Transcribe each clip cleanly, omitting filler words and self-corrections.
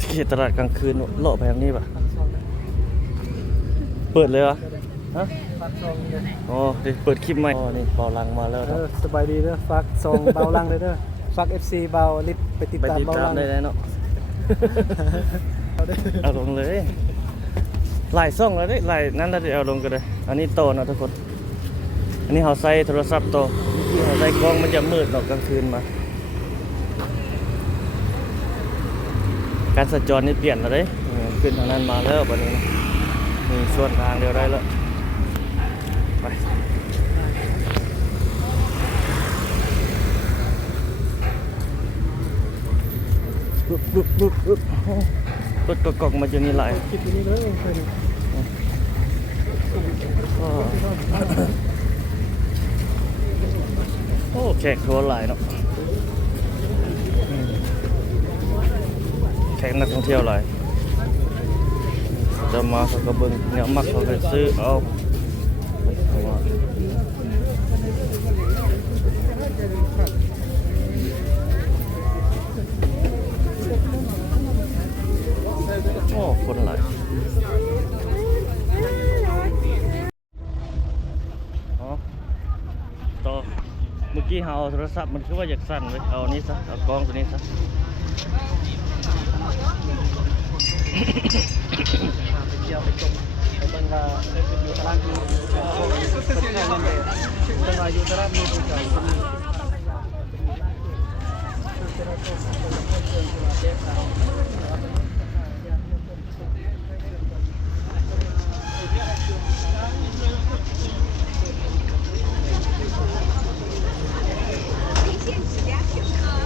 เขตตลาดกลางคืนเลาะไปทางนี้ป่ะเปิดเลยวะฮะอ๋อเดี๋ยวเปิดคลิปใหม่อ๋อนี่เบาลังมาแล้วนะสบายดีเด้อฝากซองเบาลังเลยเด้อฝาก FC เบาลิฟไปติดตามเบาลังได้แล้วเนาะเอาลงเลยหลายซ่องแล้วได้หลายนั่นแล้วเอาลงกันเลยอันนี้โตนะทุกคนอันนี้เขาใส่โทรศัพท์โตที่เขาใส่กล้องมันจะมืดเนาะกลางคืนมาการสัญจรนี่เปลี่ยนแล้วเด้ขึ้นทางนั้นมาแล้ววันนี้มีส่วนทางเดียวได้แล้วไปปุ๊บรถกอกมาจะมีหลายคลิปนี้เลยเคยดูโอ้แขกทัวร์หลายเนาะแขกนักท่องเที่ยวหลายจะมาเขาก็เบิ่งเนี่ยมักเขาก็ซื้อเอาโอ้คนหลายอ๋อต่อเมื่อกี้เอาโทรศัพท์มันคือว่าอยากสั่นเลยเอานี้ซะเอากล้องตัวนี้ซะไปเที่ยวไปชมไปเบิ่งว่าอยู่ตลาดมีเป็นแค่นั้นเองจังหวะอยู่ตลาดมีผู้ชายคนนี้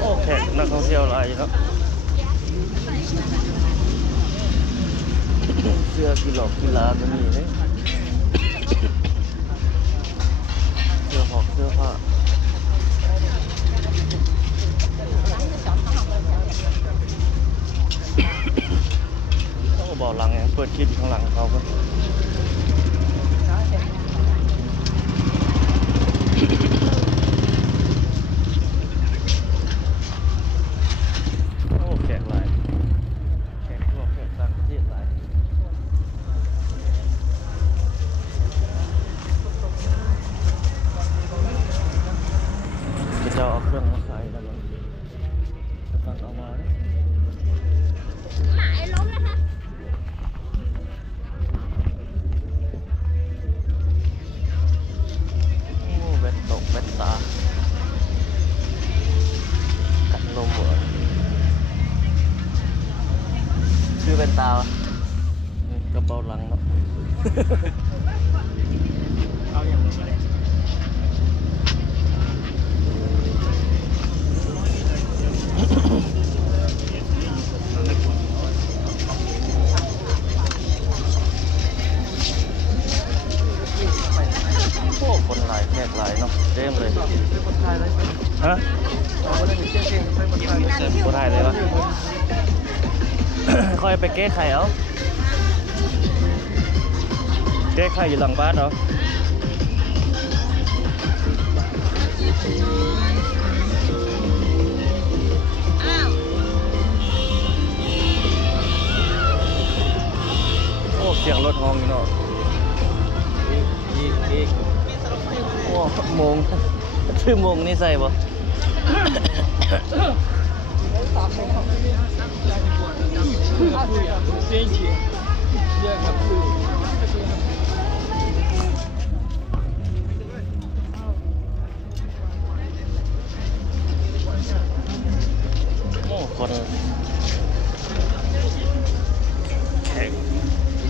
โอเคนักท่องเที่ยวหลายอยู่แล้วเสื้อกีฬาก็มีเลยเสื้อหอกเสื้อผ้าเขาก็บอกหลังไงเปิดคลิปอยู่ข้างหลังเขาก็โอ้แขกหลายแขกทั่วแขกต่างประเทศหลายจะเอาเครื่องมาขายแล้วมั้งจะตัดเอามาเนี่ยหมาไอ้ล้มนะคะโอ้แว่นตกแว่นตากันลมเหรอชื่อแว่นตาวะกระเป๋าหลังเนาะเอาอย่างนี้เลยโอ้คนหลายแขกหลายเนาะเต็มเลยคนไทยเลยฮะเอาไว้ในเชียงเป็นคนไทยคนไทยเลยวะค่อยไปแก้ไขเอาแก้ไขอยู่หลังบ้านเหรอโอ้เสียงรถฮองอยู่เนาะอีกโอ้โมงชื่อโมงนี่ใส่ปะโอ้คนแขก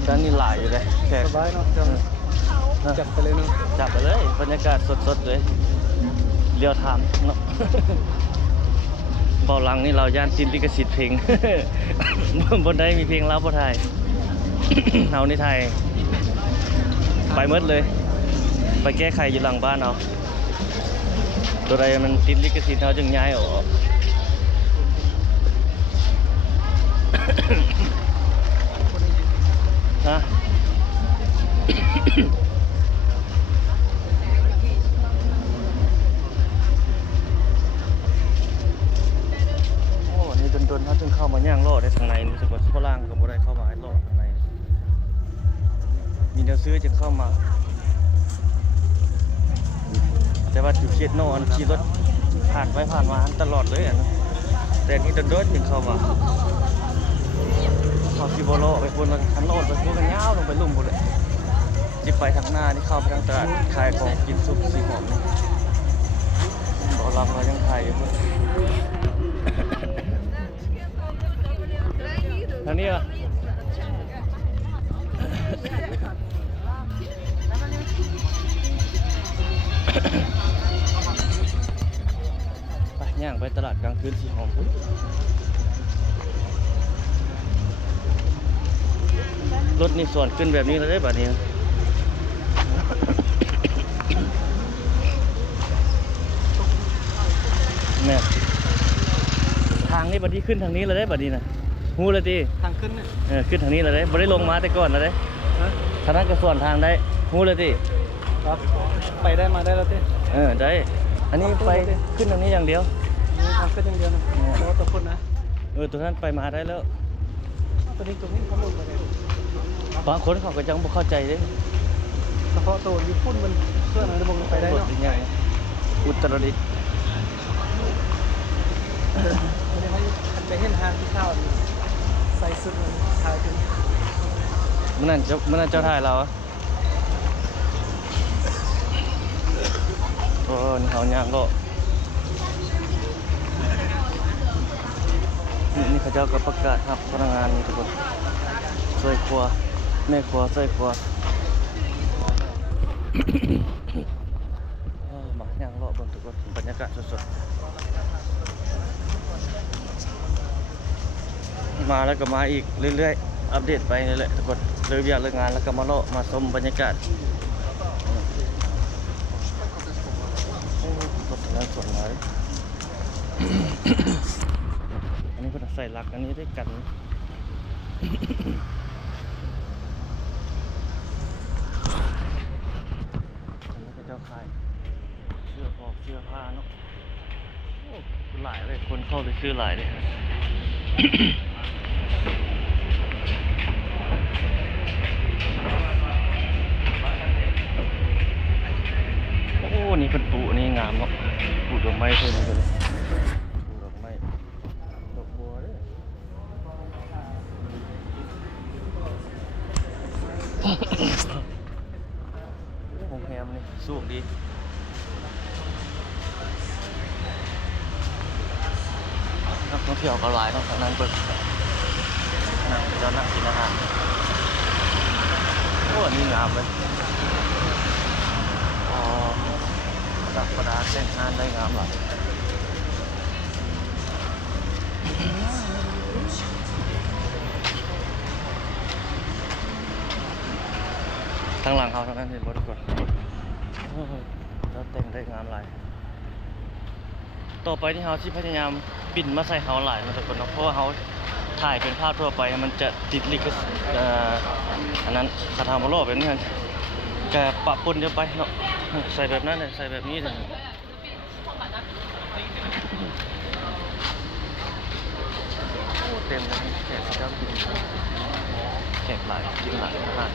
ด้านนี้หลายอยู่เลยแขก สบายเนาะจับไปเลยเนาะ จับไปเลยบรรยากาศสดๆเลยเรียวไทม์เนาะเบาหลังนี่เราย่านติดลิขสิทธิ์เพลง บนได้มีเพลงลาวบ่ไทย เอาในไทยไปหมดเลยไปแก้ไขอยู่หลังบ้านเอาตัวใดมันติดลิขสิทธิ์เขาจึงย้ายออกฮะ โอ้นี่โดนๆเขาจึงเข้ามาย่างโลดได้ทาง ในนี่สกลฝรั่งก็บ่ได้เข้ามาให้รอข้างในมีแนวซื้อจะเข้ามา แต่ว่าจุดเช็ดนอนขี่รถผ่านไปผ่านมาตลอดเลยอ่ะนะแต่นี่โดนๆยังเข้ามาเขาซิโบโลไปบนคันโนดไปพูดกันยาวลงไปลุ่มหมดเลยจิบไปทางหน้านี่เข้าไปทางตลาดขายของกินซุปสีหอมบอกเรายังขายอยู่ทางนี้อ่ะไปย่างไปตลาดกลางคืนสีหอมรถนี่ส่วนขึ้นแบบนี้เลยได้บัดนี้แม่ทางนี้บัดนี้ขึ้นทางนี้เลยได้บัดนี้นะฮู้เลยที ทางขึ้นเนี่ย ขึ้นทางนี้เลยได้บ่ได้ลงมาแต่ก่อนเลยได้ ฮะ ทางนั้นก็ส่วนทางได้ฮู้เลยที ครับไปได้มาได้แล้วเต้ ได้ อันนี้ไปขึ้นทางนี้อย่างเดียว นี่ทางขึ้นอย่างเดียวนะเพราะว่าตัวคนนะ ตัวนั้นไปมาได้แล้ว ตัวนี้เขาลงไปเลย บางคนเขาก็ยังบ่เข้าใจเด้ เฉพาะตัวญี่ปุ่นมันเพื่อนอะไรบงไปได้ รถ เนาะ ใหญ่อุตรดิตถ์ ไม่ได้ให้ไปเห็นทางที่เข้าใส่สุดมันชายขึ้น มันนั่นเจ้าถ่ายเราอะนี่เขาย่างก็นี่เขาเจ้าก็ประกาศครับพนักงานนี่ทุกคนช่วยครัวแม่ครัวช่วยครัว มาย่างเลาะบนทุกคนบรรยากาศสดๆมาแล้วก็มาอีกเรื่อยๆอัปเดตไปนี่แหละทุกคนเลิกเลิกงานแล้วก็มาเลาะมาชมบรรยากาศรถทางนั้นสวยเลยอันนี้ก็ใส่ลักอันนี้ได้กันอันนี้ก็เจ้าขายเสื้อพอกเสื้อผ้าเนาะโอ้หลายเลยคนเข้าไปซื้อหลายเลยโอ้นี่เป็นปูนี่งามเนาะปูดอกไม้เท่านี้เลยปูดอกไม้ดอกบัวเลยโรงแรมนี่สูงดีนักท่องเที่ยวก็หลายเนาะทางนั้นเปิดนั่งจะนั่งกินอาหารโอ้อันนี่งามเลยดักประดาเส้นงานได้งามหลายทางหลังเขาทางนั้นเห็นบ่ทุกคนแล้วแต่งได้งามหลายต่อไปที่เขาที่พยายามบินมาใส่เขาหลายนะทุกคนเนาะเพราะว่าเขาถ่ายเป็นภาพทั่วไปมันจะติดลิขสิทธิ์อันนั้นคาถาโมโลแบบนี้แกปะปนเดียวไปเนาะใส่แบบนั้นเลยใส่แบบนี้เลยโอ้เต็มเลยแขกเจ้ากินแขกหลายกินหลายอาหาร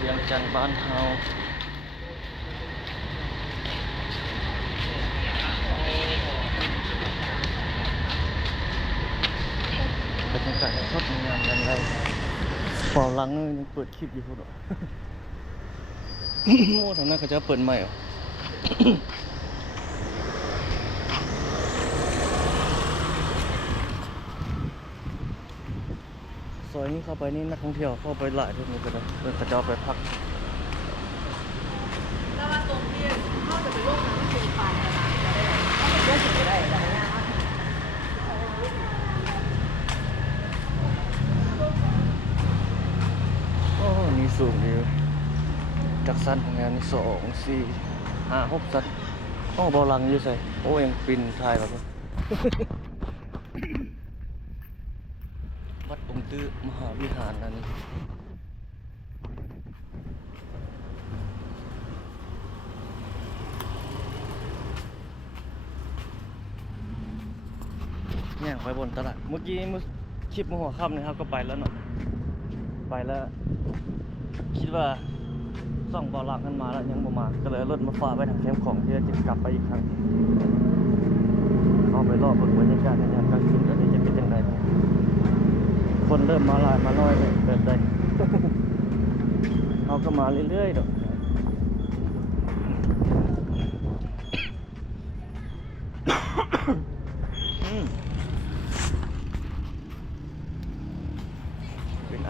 เวียงจันทร์บ้านเฮาบรรยากาศสดงามยังไงเป่าลังเลยยังเปิดคลิปอยู่พุ่นอ่ะ โม่ทางนั้นเขาจะเปิดใหม่เหรอ ซอยนี้เข้าไปนี่นักท่องเที่ยวเข้าไปหลายที่นี่ก็ได้เดินกระเจ้าไปพักแล้วว่าตรงที่เขาจะไปร่วมงานที่เป็นป่าก็เป็นเรื่องสิ่งใดแต่ไม่ยากโอ้นี่สูงดีจักสันของงานนี่2 4 5 6สันโอ้บอลังอยู่ใส่โอ้ยังปินทายแบบนี้ วัดองค์ตื้อมหาวิหารนั้นย่างไปบนตลาดเมื่อกี้คลิปหัวค่ำนะครับก็ไปแล้วเนาะไปแล้วคิดว่าส่องเบาหลังกันมาแล้วยังบ่มาก็เลยเอารถมาฝากไว้ทางแคมป์ของเพื่อจะกลับไปอีกครั้งเอาไปรอบบรรยากาศในยามกลางคืนแล้วนี่จะเป็นยังไงคนเริ่มมาหลายมาน้อยเลยแบบใด เอาก็มาเรื่อยๆดอกเป็นไง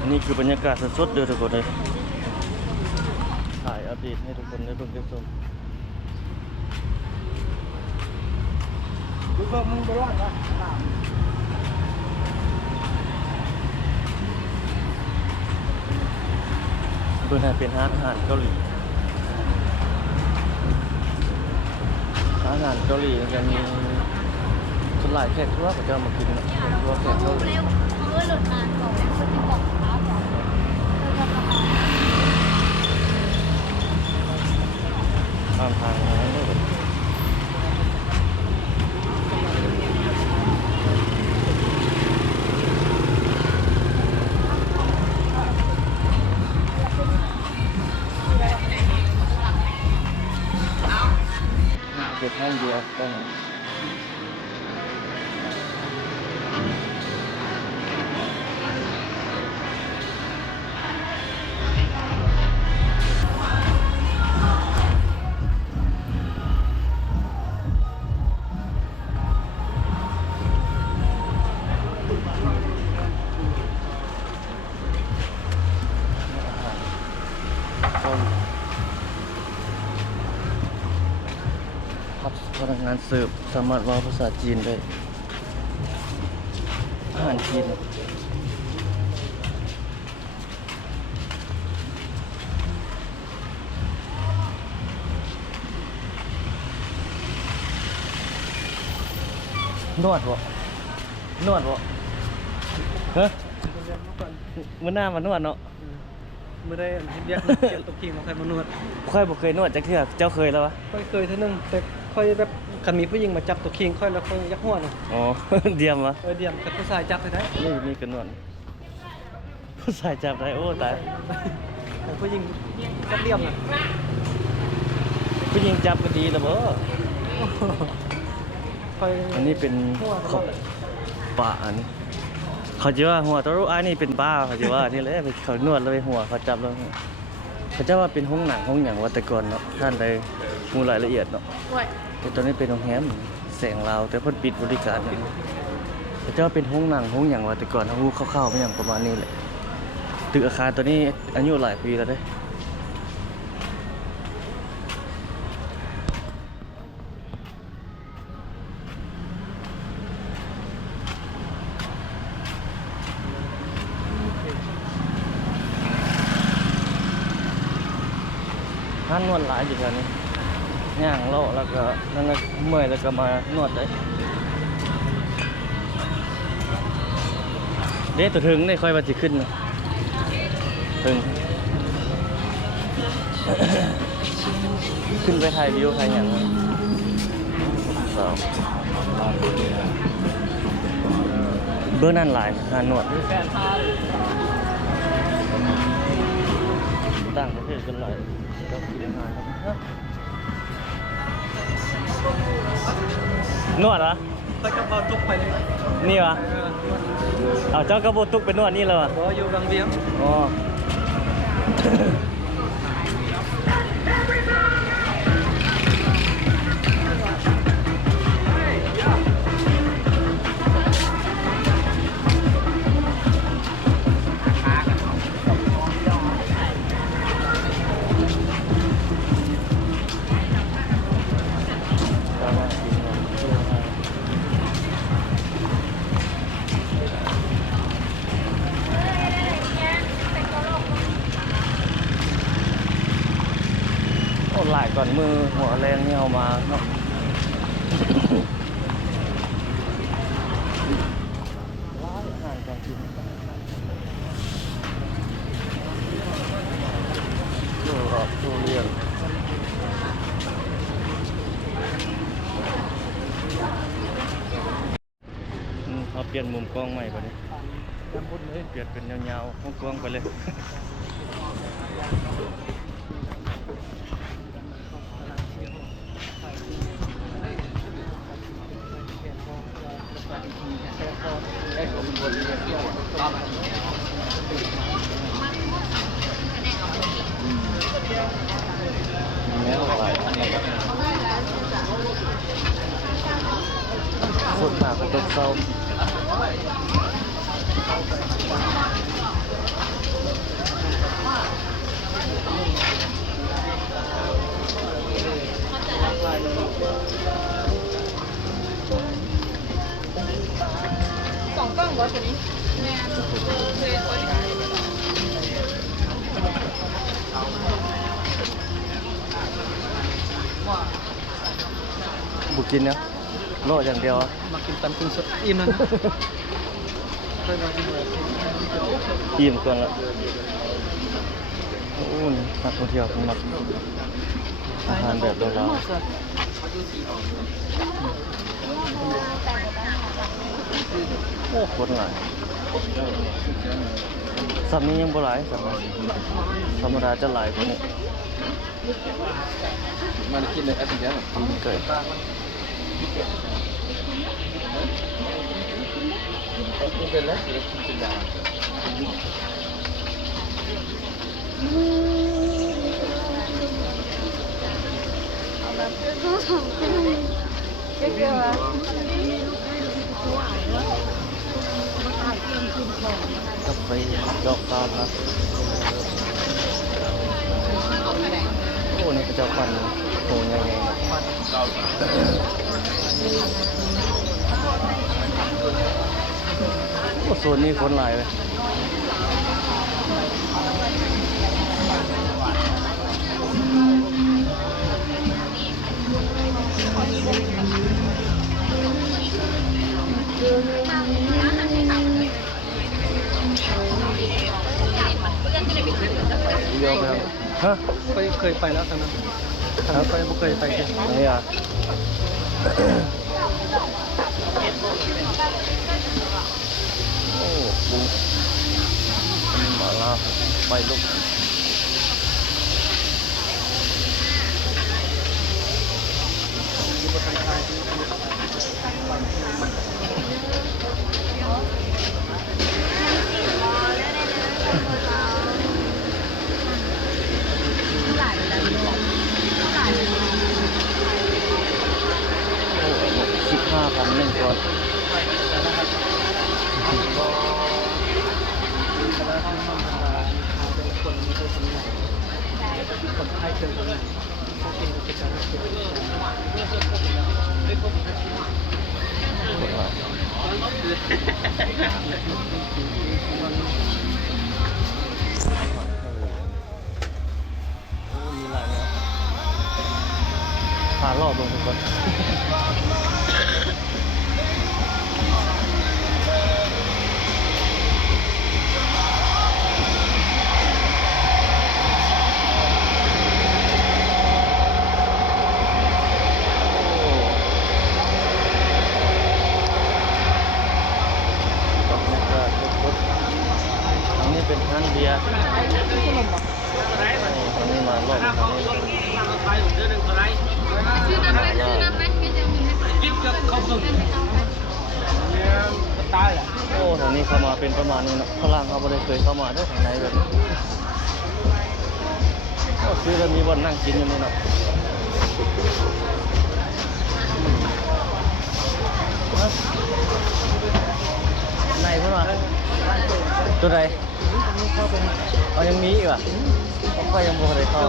อันนี้คือบรรยากาศสดๆเด้อทุกคนเลยถ่ายอัปเดตให้ทุกคนได้เบิ่งได้ชม ดูก็มึงบ่รอดนะ เบิ่งให้เป็นร้านอาหารเกาหลีร้านอาหารเกาหลีมันจะมีส่วนหลายแขกทั่วก็จะเอามากินนะแขกทั่วแขกเกาหลี เร็วเขาก็หลุดมาก่อนคนที่บอกเท้าก่อน ตามทางนั้นเลย เก็บให้เดียวก็พนักงานเสิร์ฟสามารถเว้าภาษาจีนได้อาหารจีนนวดบ่นวดบ่ฮะมื้อหน้ามานวดเนาะ ไม่ได้เรียกเก็บตกขิงของใครมานวด ค่อยบ่เคยนวดจักเทื่อเจ้าเคยแล้ววะ ค่อยเคยเท่านึงแต่ค่อยแบบคันมีผู้หญิงมาจับตกขิงค่อยแล้วค่อยยักหัวน่ะ อ๋อ เดียมวะ เดียมกับผู้ชายจับไปได้ นี่ก็นวดผู้ชายจับได้โอ้ตาย แต่ผู้หญิงจับเดียมน่ะ ผู้หญิงจับก็ดีแล้วบ่ ค่อย อันนี้เป็น หัว ขอบป่าอันนี้เขาจะว่าหัวตะรุอันนี้เป็นบ้าเขาจะว่านี่แหละเขานวดเลยหัวเขาจับแล้วเขาจะว่าเป็นห้องหนังห้องอย่างวัตกรเนาะท่านใดมูรายละเอียดเนาะแต่ตอนนี้เป็นโรงแรมแสงลาวแต่เพิ่นปิดบริการนะเขาจะว่าเป็นห้องหนังห้องอย่างวัตกรเขาเข้าๆไปอย่างประมาณนี้แหละตึกอาคารตัวนี้อายุหลายปีแล้วเด้ร้านนวดหลายอยู่แถวนี้ย่างเลาะแล้วก็นั่นแล้วเมื่อยแล้วก็มานวดได้เด้ตัวถึงได้ค่อยมาสิขึ้นนะถึง ขึ้นไปถ่ายวิวถ่ายอย่างนั้นสองเบอร์นั่นหลายงานนวดต่างประเทศกันหลายก็กินอาหารครับนวดเหรอ ไปกับเราตุกไปเลย นี่วะเอาเจ้ากระโบตุกเป็นนวดนี่เลยวะ บ่อยู่บางเวียง อ๋อ โอ้หลายก่อนมือหัวแรงนี่เอามาเนาะ ว้าวอาหารการกินโอ้รอบโรงเรียนเขาเปลี่ยนมุมกล้องใหม่ป่ะเนี่ย ยำบุญเลย เปลี่ยนเป็นยาวๆกว้างๆไปเลย สุดหากระตุกเศร้าสองกล้องเหรอตัวนี้แม่บุกินเนาะโลดอย่างเดียวอะ มากินตำกุ้งสดอิ่มแล้วนะเคยมากินเลย อิ่มก่อนละโอ้นี่นักท่องเที่ยวทั้งหมดอาหารแบบโบราณโอ้คนหลายสัตว์นี้ยังโบราณสัตว์ธรรมดาจะหลายกว่านี้ มากินเลยแอปเปิ้ลย่าง เกิดเป็นแล้วเดี๋ยวกินยา เยอะๆ กาแฟดอกตาลนะโอ้นี่ก็จะปั่นโหใหญ่ๆนะโอ้โซนนี้คนหลายเลยเยอะไปแล้วฮะ เคยไปแล้วตอนนั้นทางไปไม่เคยไปเลย ไหนอ่ะโอ้บุ้งอันนี้มาลาไปลุก15,000หนึ่งคนคนไทยเจอกันเขากินกิจกรรมกินมีหลายเนี่ยพารอบลงทุกคนอันนี้เป็นร้านเบียร์อันนี้มารอบนี้ ชื่อน้ำไหมชื่อน้ำไหมไม่จะมีไหม โอ้ทางนี้เข้ามาเป็นประมาณนี้นะข้างล่างเขาไม่ได้เคยเข้ามาด้วยทางไหนแบบนี้ก็คือเรามีวันนั่งกินอยู่นี่เนาะไหนเพื่อนวะตัวใดเอายังมีอีกว่ะเขาก็ยังบ่ได้เข้าโ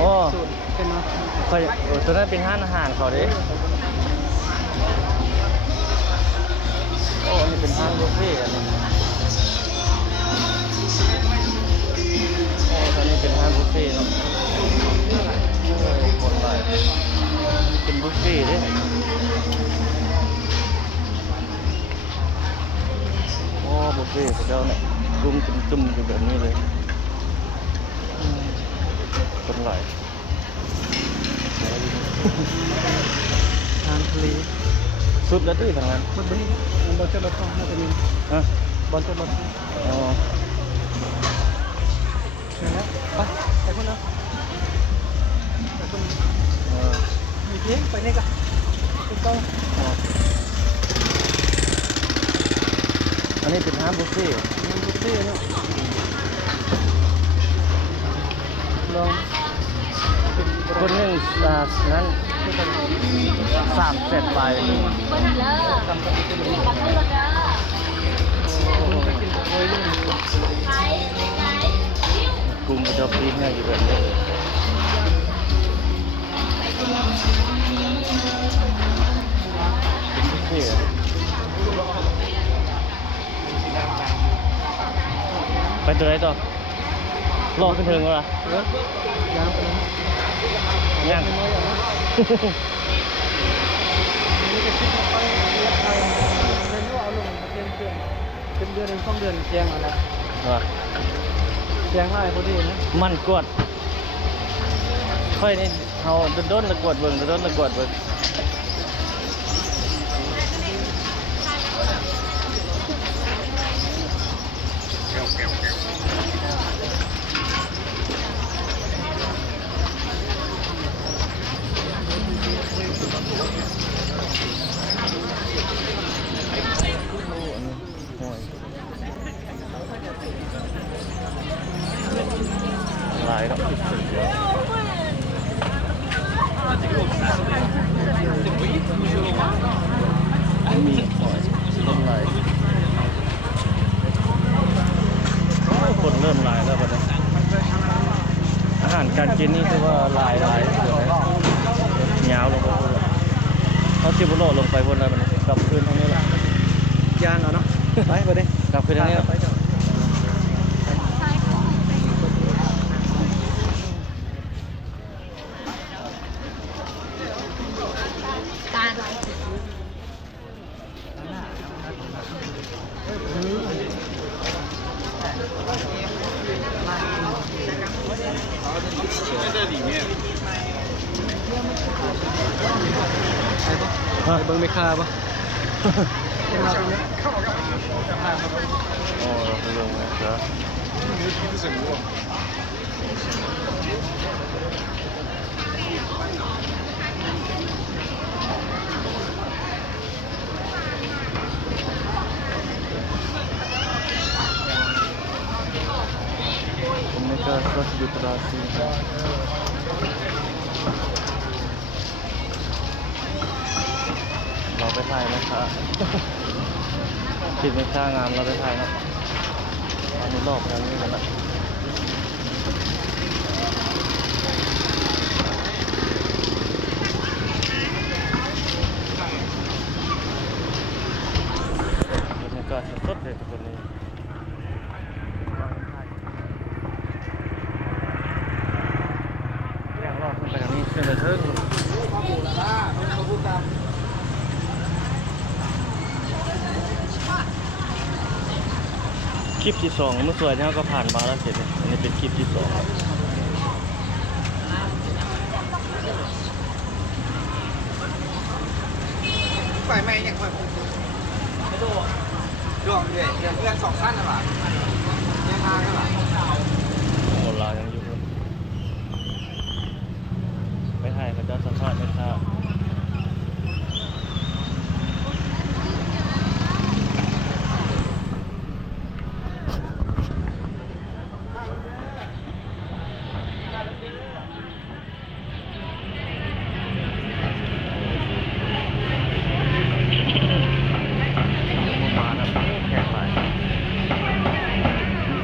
อ้ เป็นเนาะ เคยตัวนั้นเป็นห้านอาหารเขาดิโอ้อันนี้เป็นห้านบุฟเฟ่ต์อันนี้ ฟ่ต์เขาเจ้าเนี่ยรุมจุ่มๆอยู่แบบนี้เลยคนไหลาย ทานทะเล สุดแล้วที่ทางนั้น มันเป็นมันบอลเจ้ารถต้องน่าจะมี ฮะ บอลเจ้ารถ อ๋อ เห็นแล้วไปคนละไปคน เออ มีเพียงไปนี่กันถูกต้อง อ๋ออันนี้เป็นห้างบุฟเฟ่ต์ มันบุฟเฟ่เนาะลอง คนหนึ่งนั้น3 แสนไป ทำกันเป็นเลยคุณจะกินโอยนี่ กลุ่มเขาเจ้าปีนเนี่ยอยู่แบบนี้เป็นบุฟเฟ่ต์ไปตัวไหนต่อรอขึ้นเทิงก็ล่ะ เออยางไปเลย ย่าง ไม่น้อยอย่างนั้นนี่จะคิดไปเลี้ยงไทยเล่นว่าเอาลงมาเต็มเดือนเป็นเดือนหนึ่ง2 เดือนแจงอะไร ว่ะ แจงง่ายพอดีนะ มันกวดค่อยนี่เอาโดนๆละกวดเบิ่งโดนๆละกวดเบิ่งหลายแล้วมีหอยต้มไหลคนเริ่มหลายแล้วบัดนี้อาหารการกินนี่คือว่าหลายเดี๋ยวนะยาวลงไปพุ่นละเขาสิบโลลงไปพุ่นแล้วมันกลับคืนทางนี้แหละ ยางเอาเนาะไปดิ กลับคืนทางนี้แหละ ไปจ้ะ 在这里面。 ไปเบิ่งไม่ค่าปะเป็นเราเนี่ย โอ้เราไปลงนะครับ 是什么？ Omega Sos Literasi เราไปถ่ายนะคะคิดไม่ค่างามเราไปถ่ายนะอันนี้รอบอย่างนี้กันละบรรยากาศสดๆเลยทุกคนนี้อย่างรอบขึ้นไปทางนี้ขึ้นไปเทิงคลิปที่2เมื่อสวยเนี่ยก็ผ่านมาแล้วเสร็จเลยอันนี้เป็นคลิปที่2 ไฟไหม้อย่างไรไม่ดูดวงเลยเพื่อน2 ขั้นนะหรอยังมากันหรอ หมดลายังอยู่ไปถ่ายเขาจะสัมภาษณ์ไหมครับมาแล้วแขกหลาย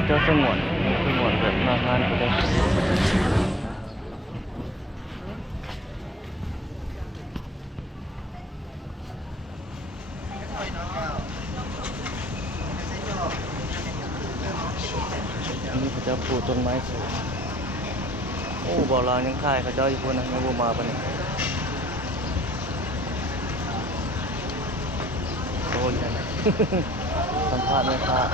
เจ้าสงวนแบบน่าทานก็ได้อันนี้เขาจะปลูกต้นไม้สวยโอ้บ่อลางยังขายเขาเจ้าอยู่พวกนั้นไม่บูมาปะเนี่ยโอ้ยนะสัม พาดไม่พาด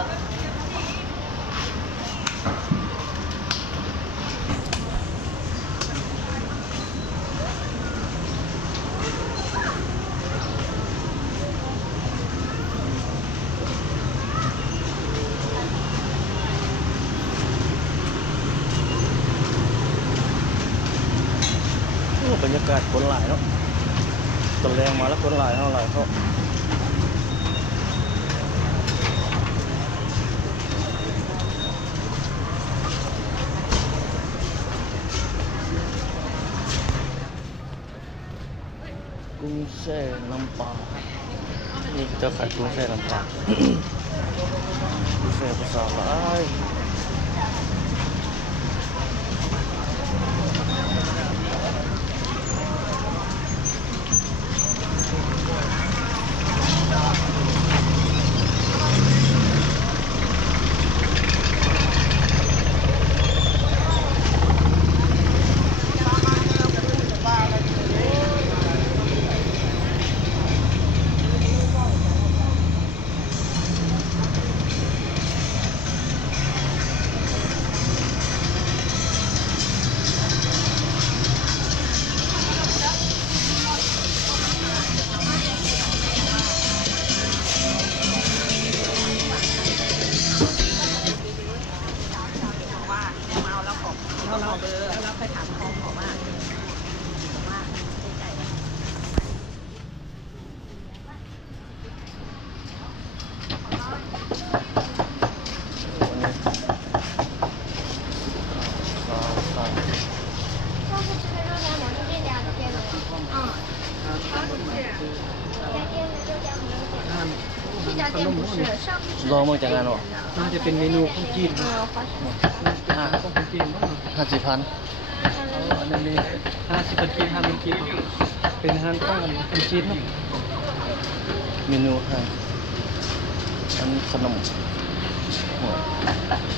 บรรยากาศคนหลายเนาะตอนแรงมาแล้วคนหลายเท่าไหร่เขากุ้งแช่น้ำปลานี่จะขายกุ้งแช่น้ำปลา กุ้งแช่ภาษาลาวลองมาจากงานหรอ น่าจะเป็นเมนูของจีน ของจีนบ้าง 50,000 อันนั้นนี่50 เป็นจีน50 เป็นจีนเป็นอาหารต้องเป็นจีนเนาะ เมนูค่ะอันนี้ขนม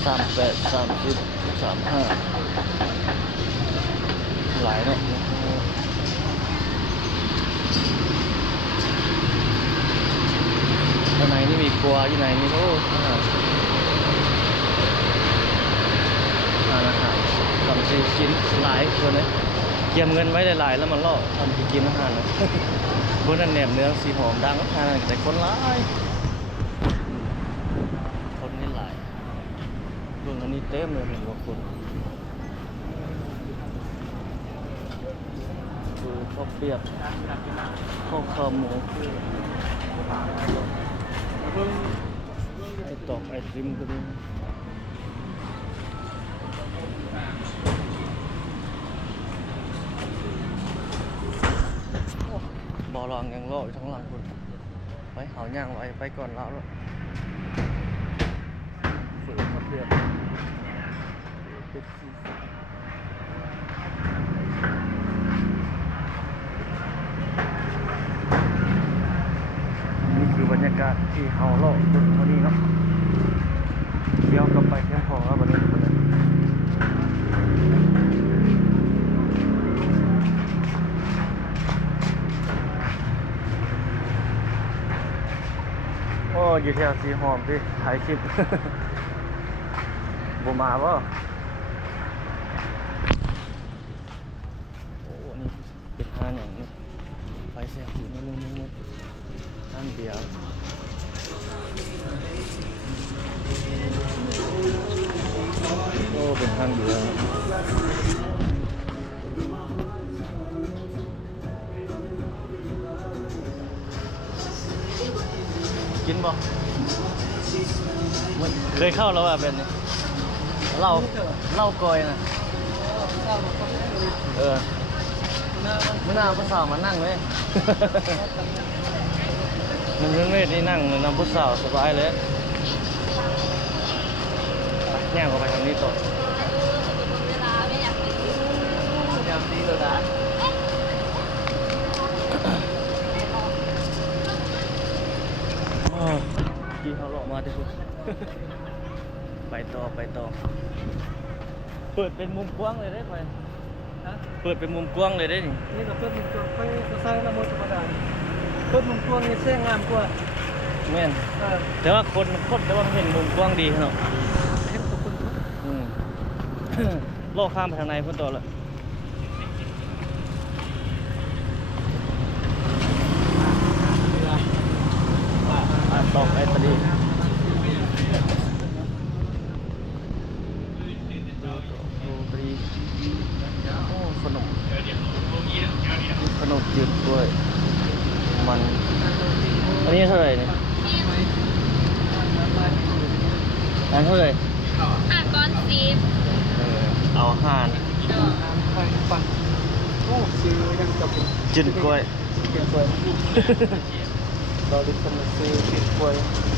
38 30 35หลายเนาะข้างในนี่มีครัวอยู่ไหนนี่โอ้อาหารทำซีกินหลายคนเลยเก็บเงินไว้หลายๆแล้วมันล่อทำกินอาหารนะบนนั้นแหนมเนื้อสีหอมดังก็ทานแต่คนหลายคนนี่หลายเรื่องอันนี้เต็มเลยเห็นว่าคนคือข้าวเปียกข้าวขาหมูไอตอกไอติมก็ดีบ่อรองยังรออยู่ทั้งหลังคุณไปหาย่างไว้ไปก่อนแล้วฝืนมาเปลี่ยนนี่คือบรรยากาศที่เฮาเลาะบนเท่านี้เนาะเดี๋ยวกลับไปแคมป์ของแล้วบัดนี้โอ้อยู่แถวสีหอมที่ถ่ายคลิป บ่มาบ่โอ้นี่เป็นห้างอย่างนี้ไปแซ่บอยู่นี่มุดห้างเดียวโอ้เป็นห้างเดียวกินบ่เคยเข้าแล้วอ่ะเป็นนี่เหล้ากอยนะไม่น่าผู้สาวมานั่งเลย มันเป็นเวทที่นั่งนำผู้สาวสบายเลยแย่งออกไปทางนี้ต่อยังดีเลยนะที่เขาหลอกมาที่สุด ไปต่อเปิดเป็นมุมกว้างเลยได้ไปเปิดเป็นมุมกว้างเลยได้นี่ นี่ก็เพิ่มมุมกว้างไปสร้างน้ำมันธรรมดาเพิ่มมุมกว้างนี่แสงงามกว่า ม แม่นแต่ว่าคนแต่ว่าเห็นมุมกว้างดีเนาะ เห็นทุกคน อืม โลกข้ามไปทางในเพิ่นตัวละตอกไอ้ตะลีโอ้ขนมจืดด้วยมันอันนี้เท่าไหร่เนี่ยอันเท่าไหร่ ห่างก้อนซีฟ เอาห่าน ไปปั่นโอ้ซื้อยังกับ จืดกล้วย เกี่ยวกับเราดิฉันซื้อติดกล้วย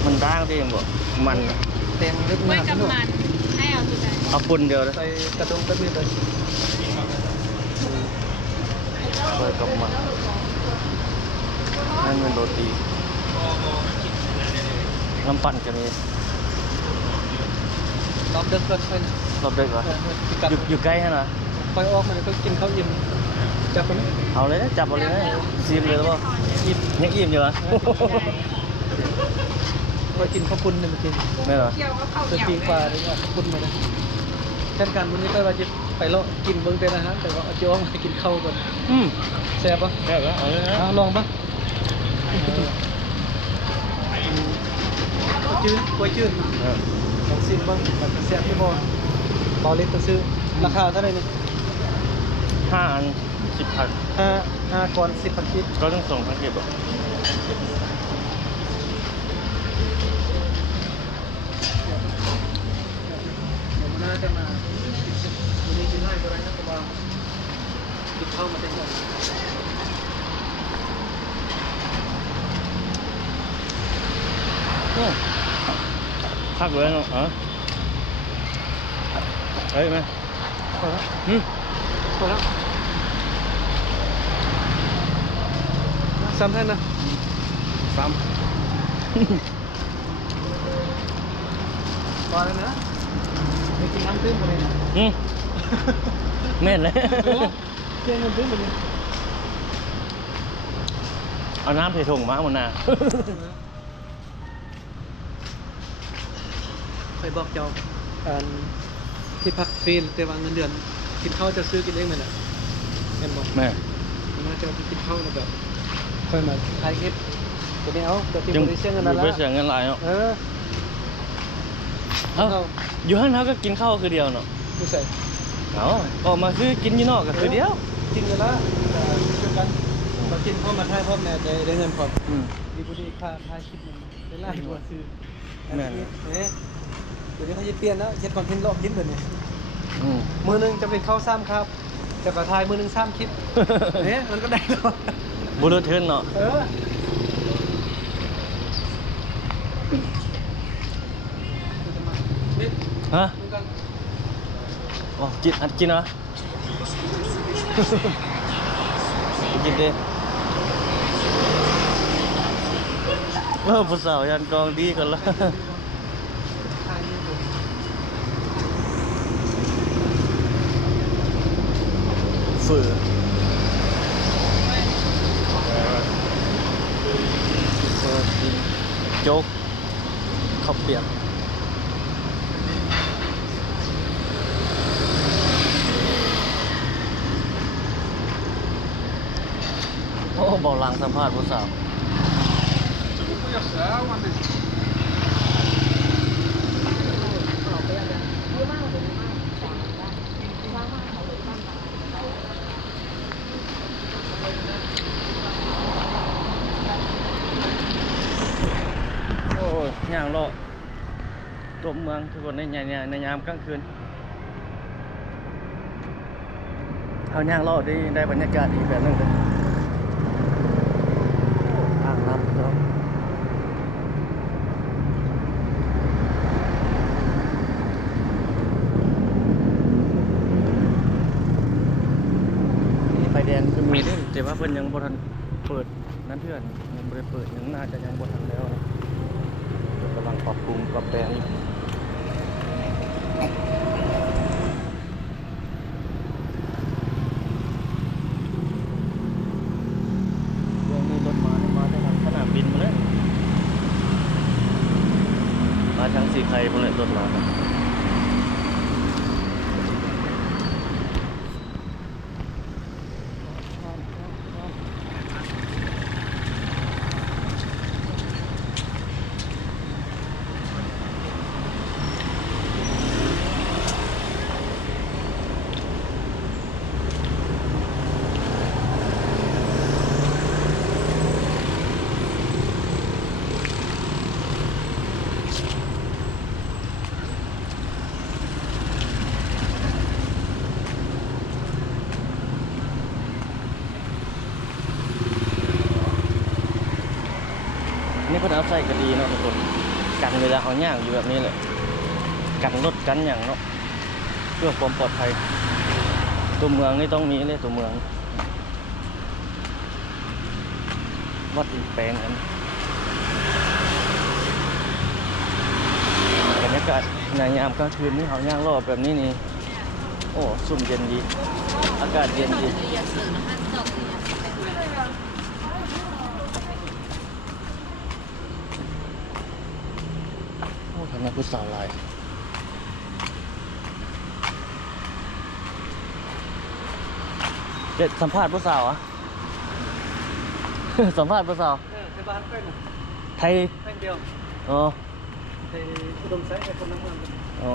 มันด่างที่ยังบอกมันนะ เต็มลึก ไว้ มาก กับมันให้เอาสุดใจ เอาปุ่นเดียวนะ ใส่กระดงกระดิ่งเลย กล้วยกับมันนั่นเป็นโรตีน้ำปั่นก็มี รอบเด็กก็ใช่ รอบเด็กเหรอ กับ อยู่ใกล้ฮะนะ คอยออกมาก็กินข้าวอิ่มจับคนนี้ เอาเลยนะจับเอาเลยนะซีมเลยหรือเปล่ายังอิ่มอยู่เหรอ คอยกินข้าวปุ้นเนี่ยมากิน ไม่เหรอ เกี่ยวกับข้าว จะ เหนียว ปีกว่าเลยว่าข้าวปุ้นมาเลยเช่นกันวันนี้ก็ว่าจะไปเลาะกินเบิ้งเป็นอาหารแต่ว่าเอาจ้องมากินข้าวก่อน อืม แซ่บปะ ได้แล้วเอาเลยนะ ลองปะจืดกล้วยจืดลองซิมบ้างแบบแซ่บที่บ่บอเล็กก็ซื้อราคาเท่าไหร่นี่ 5 อัน 10,000 5 ก้อน10,000กิโล ก็ต้องส่งทางเก็บอ่ะ ผมน่าจะมาวันนี้กินให้ก็ได้นะกระบากินข้าวมาเต็มเลย พักเลยเนาะเฮ้ยไหม พอแล้ว อืม พอแล้วซ้ำท่านนะ สาม พอแล้วนะไม่กินน้ำตื้นไปเลยนะ อืมแม่นเลย เที่ยงน้ำตื้นไปเลย เอาน้ำใส่ถุงมาหมดน่ะ ไปบอกเจ้าที่พักฟรีแต่ว่าเงินเดือนกินข้าวจะซื้อกินเองไหมน่ะเห็นบอก แม่ น่าจะกินข้าวแล้วแบบค่อยมาถ่ายคลิปตัวนี้เอาแต่ที่ ยัง บริเซียเงินนั่น อยู่ ละ ไปเสียเงินหลายเนาะ เออ เอ้าอยู่ห้างเขาก็กินข้าวคือเดียวเนาะ ดูใส่ เอาออกมาซื้อกินยี่นอกก็คือเดียว กินกันละเดียวกันเรากินพ่อมาถ่ายพ่อแม่ได้เงินพร้อม อืม ดีบุดีค่าถ่ายคลิปมันได้ไล่ตัวซื้อ แม่น เนี่ยเดี๋ยวนี้เขาจะเปลี่ยนแล้วเช็ดคอนเทนต์ลอกกินแบบนี้ อืม มือหนึงจะเป็นข้าวซ้ำครับแต่ก็ถ่ายมือหนึงซ้ำคลิปเนี่ยมันก็ได้แล้ว บุรุษเทินเนาะ เออ นี่ ฮะ เหมือนกัน อ๋อกินอัดกินเหรอ กินดิผู้สาวยันกองดีกันละ ถ่ายนี่ดู ฝือโจ๊กข้าวเปียกโอ้เบาหลังสัมภาษณ์ผู้สาว โอ้ยย่างเลาะตัวเมืองทุกคนในยามกลางคืนเอาย่างเลาะได้บรรยากาศอีกแบบนึงเลยอ่างน้ำเนาะนี่ไฟแดงคือมีด้วยแต่ว่าเพิ่นยังบ่ทันเปิดนั่นเพื่อนยังบ่ได้เปิดยังน่าจะยังบ่ทันแล้วนะ กำลังปรับปรุงปรับแปลงอยู่เรื่องนี้รถมาได้ทางสนามบินมาเลย มาทั้งสีไข่พุ่นเลยรถมานี่เพิ่นเอาใส่ก็ดีเนาะทุกคนกันเวลาเขาย่างอยู่แบบนี้เลยกันรถกันอย่างเนาะเพื่อความปลอดภัยตัวเมืองนี่ต้องมีเลยตัวเมืองวัดอินแปลงกันบรรยากาศในยามกลางคืนนี่เขาย่างรอบแบบนี้นี่โอ้สุ่มเย็นดีอากาศเย็นดีทำไมผู้สาวลายเด็ดสัมภาษณ์ผู้สาวอ่ะ สัมภาษณ์ผู้สาว ในบ้านเพื่อน ไทย เพื่อนเดียว อ๋อ ในอุดมไซต์ไอ้คนนั้นมัน อ๋อ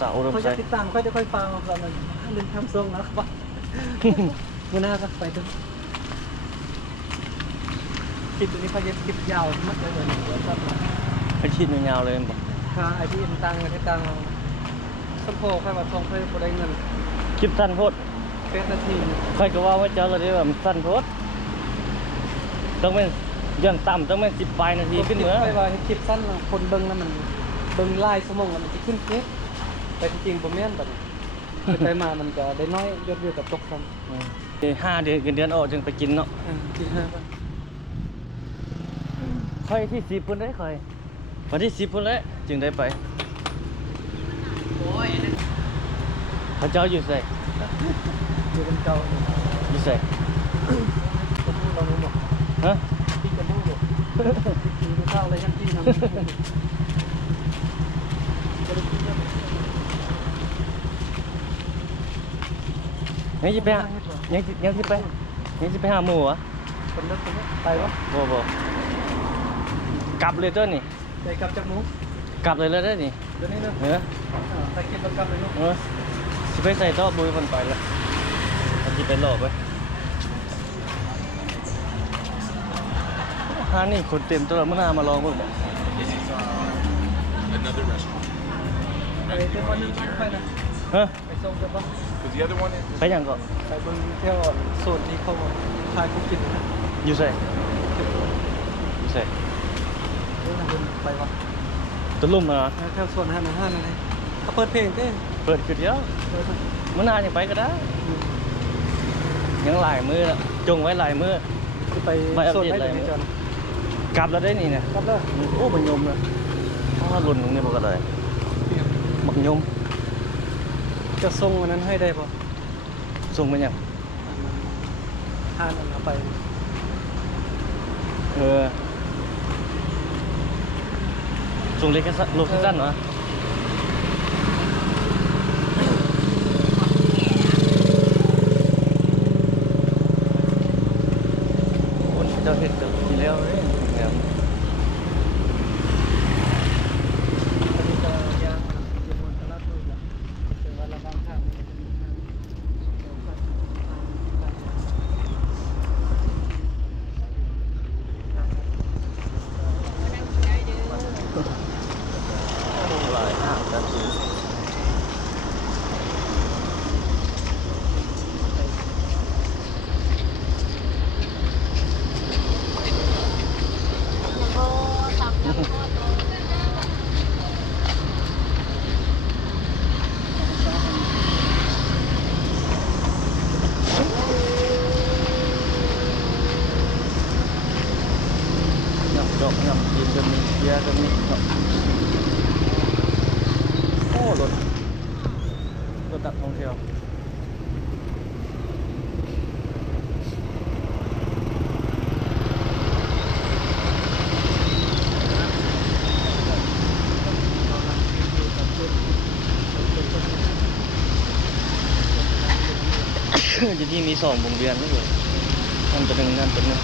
สาวอุดม เขา ใจ จะติดตามเขาจะค่อยฟังเรามันเรื่องทำทรงแล้วครับมื่อหน้าก็ไปถึงคลิปนี้เขาจะคลิปยาวมากเลยเดี๋ยวก็ ไปคิดยาวๆเลยบอก ค่าไอพีเอ็มตังค์ให้ตังค์สมโภคให้มาทองเพื่อได้เงิน คลิปสั้นโพด เป็นนาที ค่อยก็ว่าเจ้าเราได้แบบสั้นโพดต้องเป็นย่อนต่ำต้องเป็น10 ปลายนาทีขึ้นเหมือ ไปว่าคลิปสั้นคนเบิ้งนะมันเบิ้งไล่สมองมันจะขึ้นคลิปแต่จริงๆผมแม่นแบบไปมามันก็ได้น้อยยอดวิวกับตกคำ 5 เดือนเดือนออกจึงไปกินเนาะ ที่ห้าบาท ค่อยที่10พุ่นได้ค่อยวันที่10พุ่นแล้วจึงได้ไปพระเจ้าอยู่ใส่ อยู่เป็นเก่า อยู่ใส่ จะพูดเราไม่บอก ฮะ ที่จะพูดอยู่ที่ดูข้าวอะไรยังที่นำจะได้กินยัง ยังจะไปหายังจะไปหาหมูเหรอ คนเลิกคนนี้ไปวะ บ่กลับเลยเจ้านี่ ใจกลับจากมุ้ง กลับเลยแล้วได้นี่ เดี๋ยวนี้เนาะ เออ ตะเกียบกลับเลยเนาะ สิไปใส่ท่อบุยคนไปแล้วมันจะไปหลอกไปฮานี่คนเต็มตัวเมื่อนามาลองเบิ่งบ่ Another restaurant. ไปเที่ยววันนึงไปนะ ฮะ ไปส่งจะปะ Because the other one is ไปหยังก่อน ไปบนเที่ยวโซนที่เขาขายคุกกินนะ อยู่ใส่อยู่ใส่ เรื่องนั้นไปวะ ตะลุ่มมา เที่ยวโซนห้านั่นเลยเขาเปิดเพลงเต้ เปิดคือเดียวเมื่อนายังไปก็ได้ยังหลายมือละจงไว้หลายมือ คือไปโซนได้เลยจอน กลับแล้วได้นี่เนี่ย ครับเด้อ โอ้มันยมเลยถ้าหล่นตรงนี้บ่ก็ได้มักยม จะส่งอันนั้นให้ได้ปะ ส่งไปยัง ทานอันเอาไป ส่งเล็กโลเคชั่นเหรอคนเจ้าเห็ดเจ้าทีแล้วเลยเนี่ย อันนี้จะยางเกี่ยวกับตลาดด้วยละแต่ว่าเราบางทางมันจะมีทางหลายห้างกันสิยับจบยับกินกันมีเบียร์กันมีโอ้รถตัดท่องเที่ยว อยู่ที่มี2วงเวียนนี่อยู่นั่นตัวหนึงนั่นตัวหนึง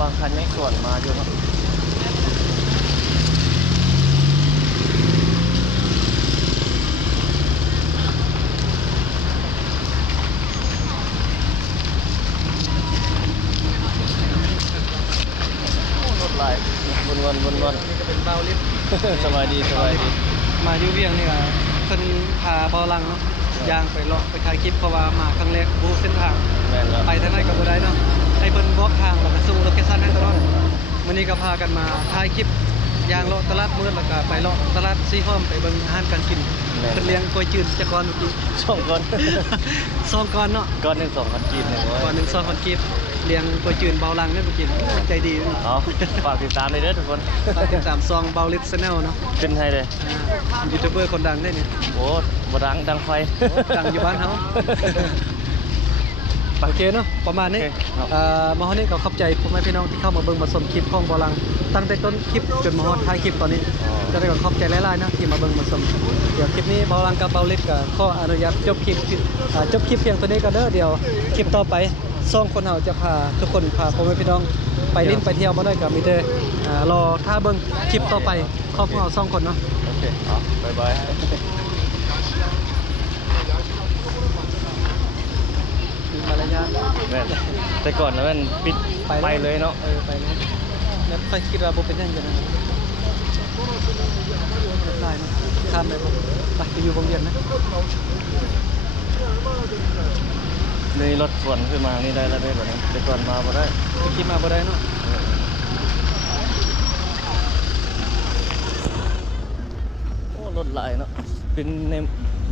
บางคันยังส่วนมาอยู่เนาะรถไหลวนนี่ก็เป็นเบาลิฟต์ สบายดี มาอยู่เวียงนี่ก็เพิ่นพาเบาลังเนาะย่างไปเลาะไปถ่ายคลิปเพราะว่ามาครั้งแรกบ่รู้เส้นทาง แม่นแล้ว ไปทางไหนก็บ่ได้เนาะให้เพิ่นบอกทางแล้วก็ส่งโลเคชั่นให้ตลอดมื้อนี้ก็พากันมาถ่ายคลิปย่างเลาะตลาดมื้อแล้วก็ไปเลาะตลาดซีฮ้อมไปเบิ่งอาหารการกินเพิ่นเลี้ยงกล้วยจืดจักก่อนเมื่อกี้ 2ก้อน ซองก่อนเนาะ ก้อนหนึง2,000กีบ100 ก่อนหนึงซองคนกิฟเลี้ยงกล้วยจืดเบาลังเนี่ยเมื่อกี้ใจดีเนาะ เอาฝากติดตามเลยเด้อทุกคน ฝากติดตามซองเบาลิฟต์แนลเนาะ ขึ้นให้เลย ยูทูบเบอร์คนดังได้เนี่ย โอ้บ่ดังไฟ ดังอยู่บ้านเขาโอเคเนาะประมาณนี้ โอเคครับ มาฮอดนี้ก็ขอบใจพ่อแม่พี่น้องที่เข้ามาเบิ่งมาชมคลิปของบอลังตั้งแต่ต้นคลิปจนมาฮอดท้ายคลิปตอนนี้จะได้ก็ขอบใจหลายๆนะที่มาเบิ่งมาชมเดี๋ยวคลิปนี้บอลังกับเบาเล็กก็ขออนุญาตจบคลิปเพียงตัวนี้ก็เด้อเดี๋ยวคลิปต่อไปสองคนเฮาจะพาทุกคนพาพ่อแม่พี่น้องไปลิ้นไปเที่ยวบ่ได้ก็มีแต่รอท่าเบิ่งคลิปต่อไปขอบพวกเราสองคนเนาะ โอเคเอาบ๊ายบาย มีมารยาท แม่นแต่ก่อนนะแม่นปิดไปเลยเนาะ ไปเลยแล้วค่อยคิดว่าบ่เป็นยังไงนะได้เนาะข้ามไปบ่ไปอยู่วงเวียนนะ เลยรถสวนขึ้นมานี่ได้แล้วได้แบบนี้แต่ก่อนมาบ่ได้ ไปคิดมาบ่ได้เนาะ โอ้รถหลายเนาะเป็นใน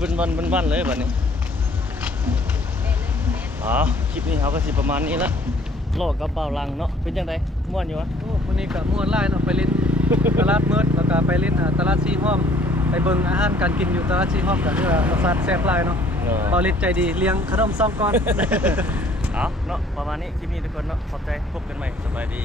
วันเลยแบบนี้อ๋อคลิปนี้เขาก็สิประมาณนี้ละโลกกับเบาลังเนาะเป็นยังไงม่วนอยู่วะ โอ้วันนี้ก็ม่วนหลายเนาะไปเล่น ตลาดมืดแล้วก็ไปเล่นตลาดซีฮ้อมไปเบิ่งอาหารการกินอยู่ตลาดซีฮ้อมก็คือว่ารสชาติแซ่บหลายเนาะบริษใจดีเลี้ยงขนมซองก่อน เอาเนาะประมาณนี้คลิปนี้ทุกคนเนาะขอบใจพบกันใหม่สบายดี